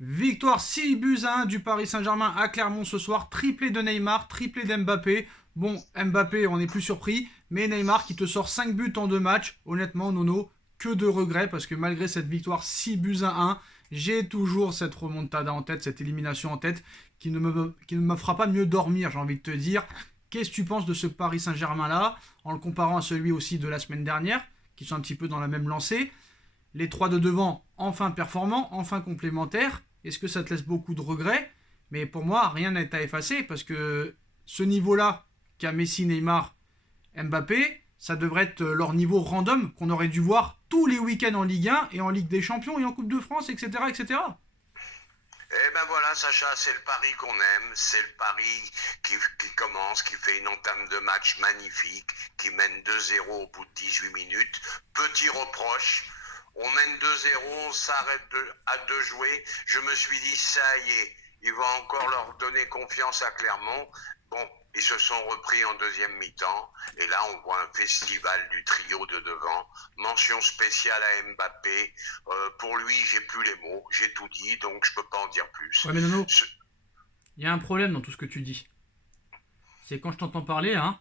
Victoire 6-1 du Paris Saint-Germain à Clermont ce soir. Triplé de Neymar, triplé d'Mbappé. Bon, Mbappé, on n'est plus surpris. Mais Neymar qui te sort 5 buts en 2 matchs. Honnêtement, Nono, que de regrets. Parce que malgré cette victoire 6-1, j'ai toujours cette remontada en tête, cette élimination en tête, qui ne me fera pas mieux dormir, j'ai envie de te dire. Qu'est-ce que tu penses de ce Paris Saint-Germain-là, en le comparant à celui aussi de la semaine dernière, qui sont un petit peu dans la même lancée? Les trois de devant, enfin performants, enfin complémentaires. Est-ce que ça te laisse beaucoup de regrets? Mais pour moi, rien n'est à effacer parce que ce niveau-là qu'a Messi, Neymar, Mbappé, ça devrait être leur niveau random qu'on aurait dû voir tous les week-ends en Ligue 1 et en Ligue des Champions et en Coupe de France, etc. etc. Eh ben voilà, Sacha, c'est le pari qu'on aime, c'est le pari qui commence, qui fait une entame de match magnifique, qui mène 2-0 au bout de 18 minutes. Petit reproche, on mène 2-0, on s'arrête à deux jouer. Je me suis dit, ça y est, il va encore leur donner confiance à Clermont. Bon, ils se sont repris en deuxième mi-temps. Et là, on voit un festival du trio de devant. Mention spéciale à Mbappé. Pour lui, j'ai plus les mots. J'ai tout dit, donc je peux pas en dire plus. Ouais, mais Nono, il y a un problème dans tout ce que tu dis. C'est quand je t'entends parler, hein,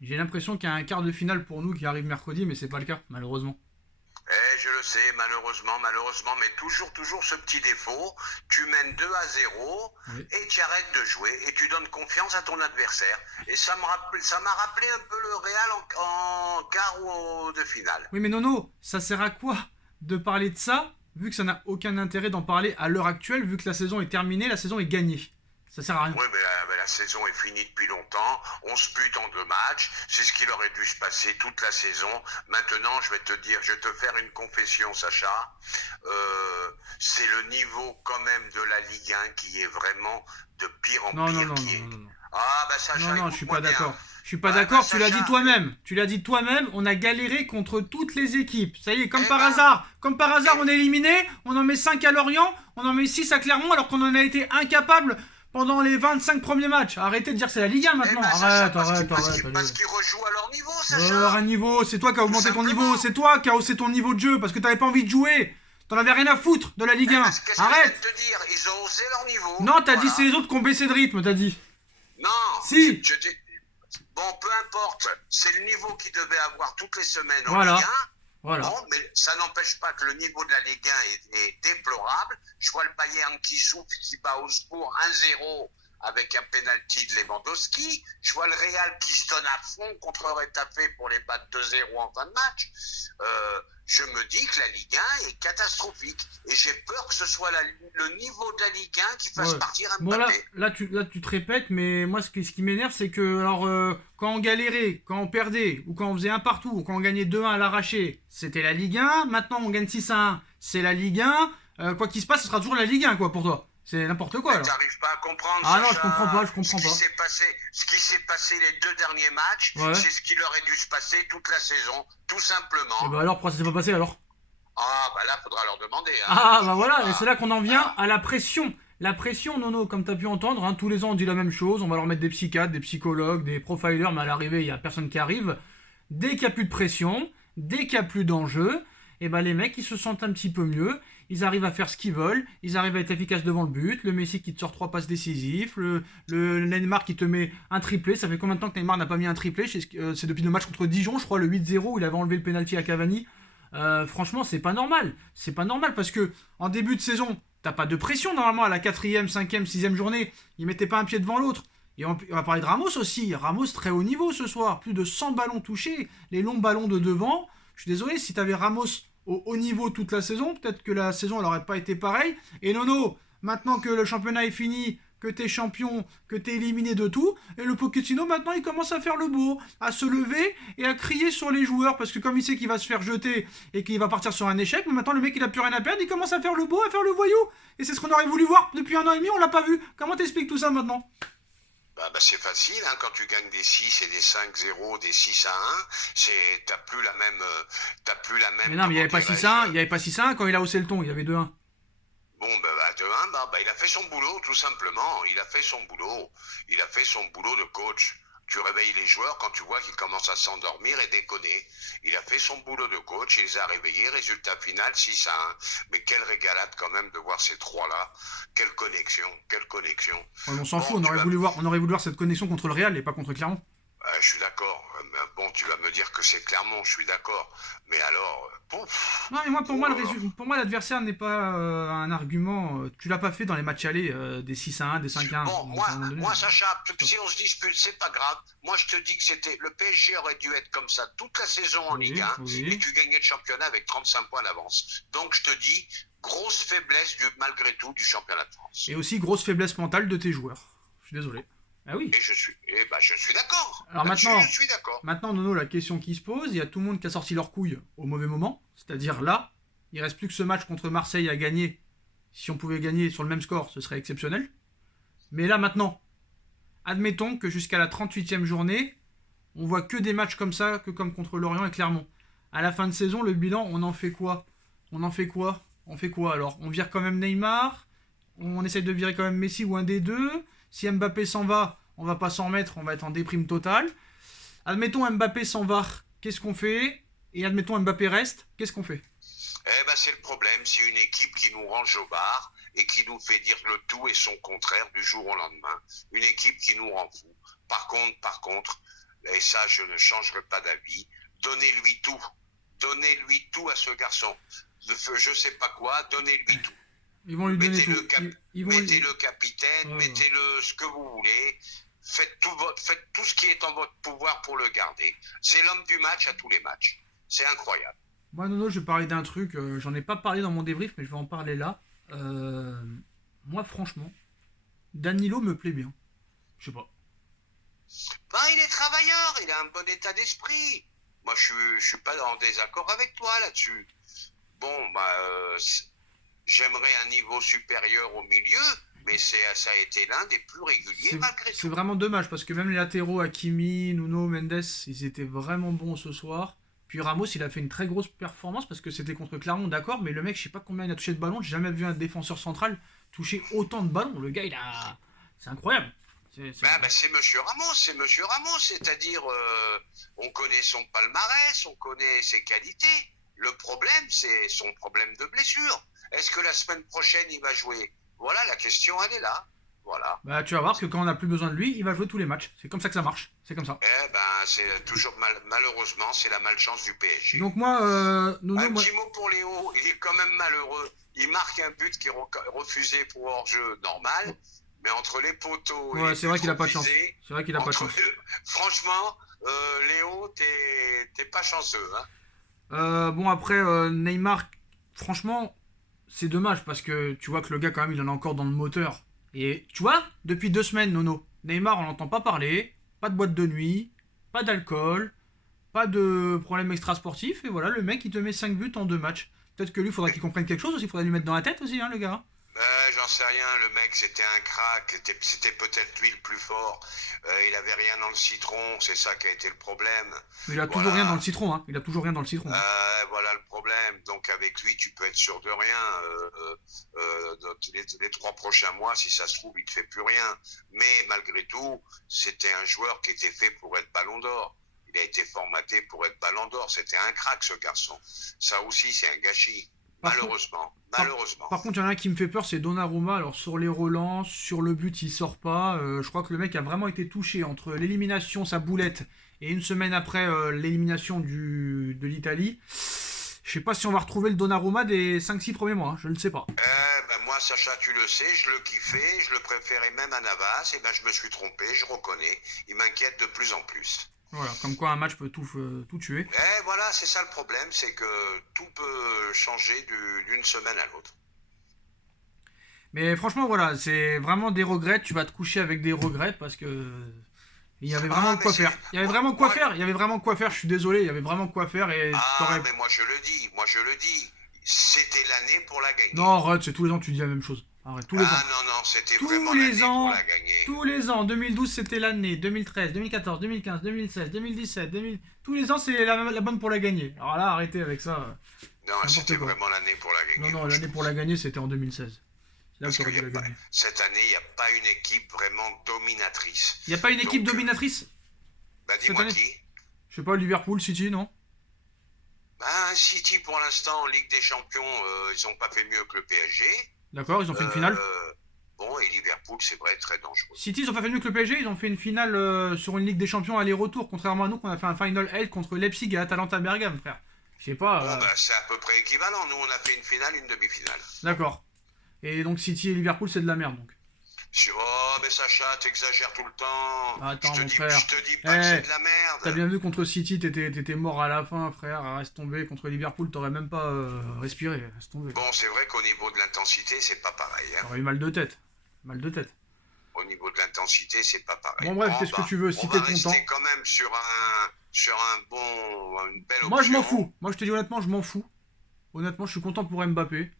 j'ai l'impression qu'il y a un quart de finale pour nous qui arrive mercredi, mais c'est pas le cas, malheureusement. Je le sais, malheureusement, mais toujours ce petit défaut. Tu mènes 2-0 Oui. et tu arrêtes de jouer et tu donnes confiance à ton adversaire. Et ça m'a rappelé un peu le Real en quart ou de finale. Oui, mais Nono, ça sert à quoi de parler de ça, vu que ça n'a aucun intérêt d'en parler à l'heure actuelle, vu que la saison est terminée, la saison est gagnée? Ça sert à rien. Oui, mais la saison est finie depuis longtemps. On se bute en deux matchs. C'est ce qu'il aurait dû se passer toute la saison. Maintenant, je vais te faire une confession, Sacha. C'est le niveau quand même de la Ligue 1 qui est vraiment de pire en Non, non, pire. non, non, non, non, non. Ah, bah Sacha, Non, non, je suis pas écoute-moi bien. d'accord. Je suis pas Ah, bah d'accord, tu l'as dit Sacha, toi-même. Tu l'as dit toi-même, on a galéré contre toutes les équipes. Ça y est, comme eh par ben, hasard. Comme par hasard, eh, on est éliminé. On en met 5 à Lorient, on en met 6 à Clermont, alors qu'on en a été incapable pendant les 25 premiers matchs. Arrêtez de dire que c'est la Ligue 1 eh maintenant. ben, Sacha, Arrête, parce allez. qu'ils rejouent à leur niveau, Sacha. Un niveau, c'est toi qui as Tout augmenté ton niveau. simplement. C'est toi qui as haussé ton niveau de jeu parce que t'avais pas envie de jouer. T'en avais rien à foutre de la Ligue Eh 1. ben, qu'est-ce que je viens Arrête. de te dire? Ils ont haussé leur niveau. Non, t'as dit Voilà. c'est les autres qui ont baissé de rythme, t'as dit. Non, Si. je dis. Bon, peu importe. C'est le niveau qu'ils devaient avoir toutes les semaines en Voilà. Ligue 1. Voilà. Bon, mais ça n'empêche pas que le niveau de la Ligue 1 est déplorable. Je vois le Bayern qui souffle, qui bat au secours 1-0 avec un penalty de Lewandowski. Je vois le Real qui se donne à fond contre Retafe pour les battre 2-0 en fin de match. Je me dis que la Ligue 1 est catastrophique. Et j'ai peur que ce soit le niveau de la Ligue 1 qui fasse Ouais. partir Bon Mbappé. là tu te répètes, mais moi ce qui m'énerve c'est que alors quand on galérait, quand on perdait, ou quand on faisait un partout, ou quand on gagnait 2-1 à l'arraché, c'était la Ligue 1. Maintenant on gagne 6-1, c'est la Ligue 1. Quoi qu'il se passe, ce sera toujours la Ligue 1 quoi pour toi. C'est n'importe quoi Mais là. t'arrives pas à comprendre, Ah non, Sacha. je comprends pas. Ce qui s'est passé les deux derniers matchs, Ouais. c'est ce qui aurait dû se passer toute la saison, tout Et simplement. bah alors pourquoi ça s'est pas passé alors? Ah, bah là, faudra leur demander. Hein. Ah bah Je dis voilà, et pas. c'est là qu'on en vient Alors, à la pression. La pression, Nono, comme tu as pu entendre, hein, tous les ans on dit la même chose, on va leur mettre des psychiatres, des psychologues, des profilers, mais à l'arrivée, il n'y a personne qui arrive. Dès qu'il n'y a plus de pression, dès qu'il n'y a plus d'enjeu, et ben les mecs, ils se sentent un petit peu mieux, ils arrivent à faire ce qu'ils veulent, ils arrivent à être efficaces devant le but, le Messi qui te sort 3 passes décisives, le Neymar qui te met un triplé, ça fait combien de temps que Neymar n'a pas mis un triplé? C'est depuis le match contre Dijon, je crois, le 8-0, où il avait enlevé le penalty à Cavani. Franchement, c'est pas normal. C'est pas normal parce que en début de saison, t'as pas de pression normalement à la quatrième, cinquième, sixième journée. Ils mettaient pas un pied devant l'autre. Et on va parler de Ramos aussi. Ramos très haut niveau ce soir. Plus de 100 ballons touchés. Les longs ballons de devant. Je suis désolé, si t'avais Ramos au haut niveau toute la saison, peut-être que la saison elle aurait pas été pareille. Et Nono, maintenant que le championnat est fini, que t'es champion, que t'es éliminé de tout, et le Pochettino maintenant il commence à faire le beau, à se lever et à crier sur les joueurs parce que comme il sait qu'il va se faire jeter et qu'il va partir sur un échec, mais maintenant le mec il a plus rien à perdre, il commence à faire le beau, à faire le voyou. Et c'est ce qu'on aurait voulu voir depuis 1 an et demi, on l'a pas vu. Comment t'expliques tout ça maintenant? bah, c'est facile, hein, quand tu gagnes des 6 et des 5-0, des 6-1, t'as plus la même, Mais non, mais il y avait pas 6-1, il y avait pas 6-1 quand il a haussé le ton, il y avait 2-1. Bon, bah, de 1, il a fait son boulot, tout simplement. Il a fait son boulot. Il a fait son boulot de coach. Tu réveilles les joueurs quand tu vois qu'ils commencent à s'endormir et déconner. Il a fait son boulot de coach, il les a réveillés, résultat final 6-1. Mais quelle régalade quand même de voir ces trois-là. Quelle connexion, quelle connexion. Ouais, on s'en fout, on aurait voulu voir cette connexion contre le Real et pas contre Clermont. Je suis d'accord. Mais bon, tu vas me dire que c'est Clermont, je suis d'accord. Mais alors, pouf. Non, mais moi, pour moi, l'adversaire n'est pas un argument. Tu l'as pas fait dans les matchs allés, des 6-1, des 5-1. Bon, moi, Sacha, si on se dispute, c'est pas grave. Moi, je te dis que le PSG aurait dû être comme ça toute la saison en Ligue 1 et tu gagnais le championnat avec 35 points d'avance. Donc, je te dis, grosse faiblesse malgré tout du championnat de France. Et aussi grosse faiblesse mentale de tes joueurs. Je suis désolé. Ah oui. Et je suis d'accord. Alors maintenant, Nono, la question qui se pose, il y a tout le monde qui a sorti leur couille au mauvais moment. C'est-à-dire là, il reste plus que ce match contre Marseille à gagner. Si on pouvait gagner sur le même score, ce serait exceptionnel. Mais là, maintenant, admettons que jusqu'à la 38e journée, on voit que des matchs comme ça, que comme contre Lorient et Clermont. À la fin de saison, le bilan, on en fait quoi alors? On vire quand même Neymar? On essaye de virer quand même Messi ou un des deux? Si Mbappé s'en va, on va pas s'en remettre, on va être en déprime totale. Admettons Mbappé s'en va, qu'est-ce qu'on fait? Et admettons Mbappé reste, qu'est-ce qu'on fait? C'est le problème, c'est une équipe qui nous range au bar et qui nous fait dire le tout et son contraire du jour au lendemain. Une équipe qui nous rend fou. Par contre, et ça je ne changerai pas d'avis, donnez-lui tout. Donnez-lui tout à ce garçon. Je sais pas quoi, donnez-lui tout. Ils vont lui donner mettez tout. Mettez le capitaine, mettez-le ce que vous voulez. Faites tout ce qui est en votre pouvoir pour le garder. C'est l'homme du match à tous les matchs. C'est incroyable. Moi, Nono, je vais parler d'un truc. J'en ai pas parlé dans mon débrief, mais je vais en parler là. Moi, franchement, Danilo me plaît bien. Je sais pas. Il est travailleur, il a un bon état d'esprit. Moi, je suis pas en désaccord avec toi là-dessus. Bon, j'aimerais un niveau supérieur au milieu, mais ça a été l'un des plus réguliers malgré tout. C'est vraiment dommage parce que même les latéraux, Hakimi, Nuno, Mendes, ils étaient vraiment bons ce soir. Puis Ramos, il a fait une très grosse performance parce que c'était contre Clermont, d'accord, mais le mec, je sais pas combien il a touché de ballons. J'ai jamais vu un défenseur central toucher autant de ballons. Le gars, c'est incroyable. C'est Monsieur Ramos, c'est-à-dire on connaît son palmarès, on connaît ses qualités. Le problème, c'est son problème de blessure. Est-ce que la semaine prochaine, il va jouer? Voilà, la question, elle est là. Voilà. Tu vas voir que quand on n'a plus besoin de lui, il va jouer tous les matchs. C'est comme ça que ça marche. C'est comme ça. C'est toujours malheureusement, c'est la malchance du PSG. Donc moi, petit mot pour Léo. Il est quand même malheureux. Il marque un but qui est refusé pour hors-jeu normal. Mais entre les poteaux et c'est vrai qu'il a pas de chance. C'est vrai qu'il a pas de chance. Franchement, Léo, t'es pas chanceux. Bon, après, Neymar, franchement, c'est dommage parce que tu vois que le gars, quand même, il en a encore dans le moteur. Et tu vois, depuis 2 semaines, Nono, Neymar, on n'entend pas parler, pas de boîte de nuit, pas d'alcool, pas de problème extrasportif. Et voilà, le mec, il te met 5 buts en 2 matchs. Peut-être que lui, il faudrait qu'il comprenne quelque chose aussi. Il faudrait lui mettre dans la tête aussi, le gars. J'en sais rien, le mec c'était un crack, c'était peut-être lui le plus fort, il avait rien dans le citron, c'est ça qui a été le problème. Mais il a toujours rien dans le citron, hein. Voilà le problème, donc avec lui tu peux être sûr de rien, les 3 prochains mois si ça se trouve il ne fait plus rien, mais malgré tout c'était un joueur qui était fait pour être ballon d'or. Il a été formaté pour être ballon d'or, c'était un crack ce garçon, ça aussi c'est un gâchis. Malheureusement. Par contre, il y en a un qui me fait peur, c'est Donnarumma. Alors, sur les relances, sur le but, il sort pas. Je crois que le mec a vraiment été touché entre l'élimination, sa boulette, et une semaine après l'élimination de l'Italie. Je sais pas si on va retrouver le Donnarumma des 5-6 premiers mois. Je ne sais pas. Moi, Sacha, tu le sais, je le kiffais, je le préférais même à Navas. Je me suis trompé, je reconnais. Il m'inquiète de plus en plus. Voilà, comme quoi un match peut tout tuer. Voilà, c'est ça le problème, c'est que tout peut changer d'une semaine à l'autre. Mais franchement, voilà, c'est vraiment des regrets. Tu vas te coucher avec des regrets parce que il y avait vraiment quoi faire. Il y avait vraiment quoi faire. Je suis désolé, il y avait vraiment quoi faire et. Mais moi je le dis, c'était l'année pour la gagner. Non, arrête, c'est tous les ans tu dis la même chose. Arrête, tous les ans. Non, c'était vraiment l'année pour la gagner. Tous les ans, 2012 c'était l'année, 2013, 2014, 2015, 2016, 2017, tous les ans c'est la bonne pour la gagner. Alors là, arrêtez avec ça. Non, c'était vraiment l'année pour la gagner. Non, l'année pour la gagner c'était en 2016. Parce que cette année, il n'y a pas une équipe vraiment dominatrice. Il n'y a pas une équipe dominatrice? Bah cette dis-moi année? qui. Je sais pas, Liverpool, City, non? Bah City pour l'instant en Ligue des Champions, ils ont pas fait mieux que le PSG. D'accord, ils ont fait une finale. Bon, et Liverpool, c'est vrai, très dangereux. City, ils ont pas fait mieux que le PSG, ils ont fait une finale sur une Ligue des Champions aller-retour, contrairement à nous, qu'on a fait un Final 8 contre Leipzig et Atalanta Bergame, frère. Je sais pas. Bon, bah c'est à peu près équivalent. Nous, on a fait une finale, une demi-finale. D'accord. Et donc City et Liverpool, c'est de la merde, donc. Oh, mais Sacha, t'exagères tout le temps. Attends, je mon te frère. je te dis pas que c'est de la T'as merde. bien vu contre City, t'étais mort à la fin, frère. Reste tomber. Contre Liverpool, t'aurais même pas respiré. Reste tomber. Bon, c'est vrai qu'au niveau de l'intensité, c'est pas pareil. Hein. T'aurais eu mal de tête. Mal de tête. Au niveau de l'intensité, c'est pas pareil. Bon, bref, qu'est-ce que tu veux? Si t'es on va content. rester quand même sur une belle option. Moi, je m'en fous. Moi, je te dis honnêtement, je m'en fous. Honnêtement, je suis content pour Mbappé.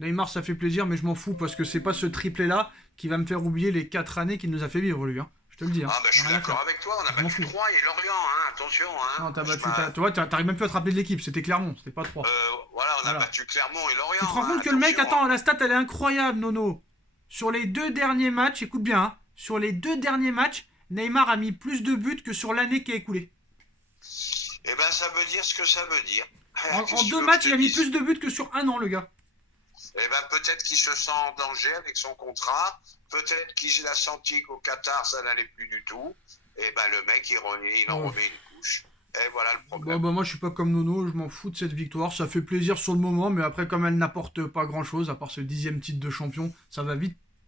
Neymar, ça fait plaisir, mais je m'en fous parce que c'est pas ce triplé-là qui va me faire oublier les 4 années qu'il nous a fait vivre, lui. Hein. Je te le dis. Hein. Ah, bah, je suis Rien à d'accord faire. avec toi. On a Je m'en battu fous. 3 et Lorient, hein. Attention, hein. Non, t'as battu. Franchement, Toi, t'arrives même plus à te rappeler de l'équipe. C'était Clermont, c'était pas 3. voilà, on a Voilà. battu Clermont et Lorient. Tu te rends hein, compte que le mec, attention, attends, la stat elle est incroyable, Nono. Sur les 2 derniers matchs, écoute bien, hein, sur les 2 derniers matchs, Neymar a mis plus de buts que sur l'année qui est écoulée. Eh ben, ça veut dire ce que ça veut dire. En Qu'est-ce que tu 2 veux que matchs, je il te a mis dise plus de buts que sur un an, le gars. Eh ben, peut-être qu'il se sent en danger avec son contrat. Peut-être qu'il a senti qu'au Qatar, ça n'allait plus du tout. Et ben, le mec, il en remet une couche. Et voilà le problème. Bon, bah, moi, je suis pas comme Nono, je m'en fous de cette victoire. Ça fait plaisir sur le moment, mais après, comme elle n'apporte pas grand-chose, à part ce 10e titre de champion, ça va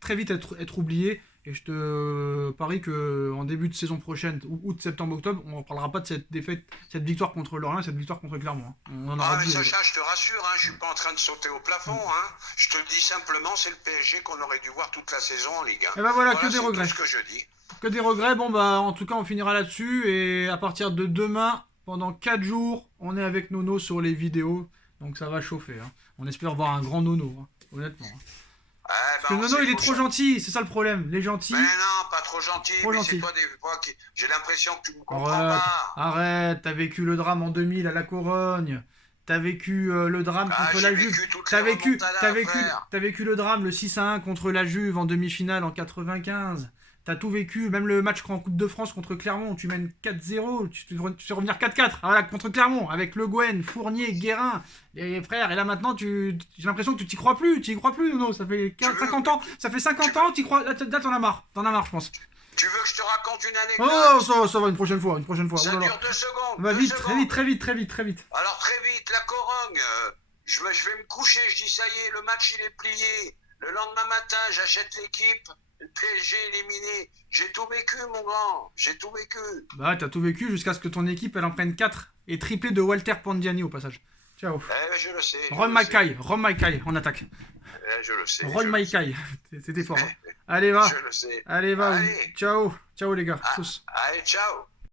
très vite être oublié. Et je te parie qu'en début de saison prochaine, août, septembre, octobre, on ne parlera pas de cette défaite, cette victoire contre Lorient et cette victoire contre Clermont. Hein. On en aura Mais dit, Sacha, je te rassure, hein, je suis pas en train de sauter au plafond. Hein. Je te le dis simplement, c'est le PSG qu'on aurait dû voir toute la saison en Ligue 1. Et ben voilà, que des c'est regrets. tout ce que je dis. Que des regrets. Bon, bah, en tout cas, on finira là-dessus. Et à partir de demain, pendant 4 jours, on est avec Nono sur les vidéos. Donc ça va chauffer. Hein. On espère voir un grand Nono, hein, honnêtement. Hein. Parce que Nono, il est trop gentil, c'est ça le problème. Les gentils. Mais non, pas trop gentil. Trop mais gentil. c'est toi des fois qui... J'ai l'impression que tu me comprends Arrête, pas. arrête, t'as vécu le drame en 2000 à la Corogne. T'as vécu le drame contre la Juve. T'as vécu le drame, le 6-1 contre la Juve en demi-finale en 95. T'as tout vécu, même le match en Coupe de France contre Clermont, tu mènes 4-0, tu fais revenir 4-4, voilà, contre Clermont, avec Le Guen, Fournier, Guérin, les frères, et là maintenant, j'ai l'impression que tu t'y crois plus, non, ça fait 50 ans, t'y crois, là t'en as marre, je pense. Tu veux que je te raconte une anecdote? Oh, ça va, une prochaine fois. Ça Oh là là. dure 2 secondes. Va 2 vite, secondes. très vite. Alors très vite, la Corogne, je vais me coucher, je dis ça y est, le match il est plié. Le lendemain matin, j'achète l'équipe, le PSG éliminé. J'ai tout vécu, mon grand, j'ai tout vécu. Bah, t'as tout vécu jusqu'à ce que ton équipe elle en prenne 4 et triplé de Walter Pandiani au passage. Ciao. Je le sais. Ron Maikai, en attaque. Je le sais. Ron Maikai, c'était fort. Hein. Allez, va. Je le sais. Allez, va. Allez. Ciao les gars. Tous. Allez, ciao.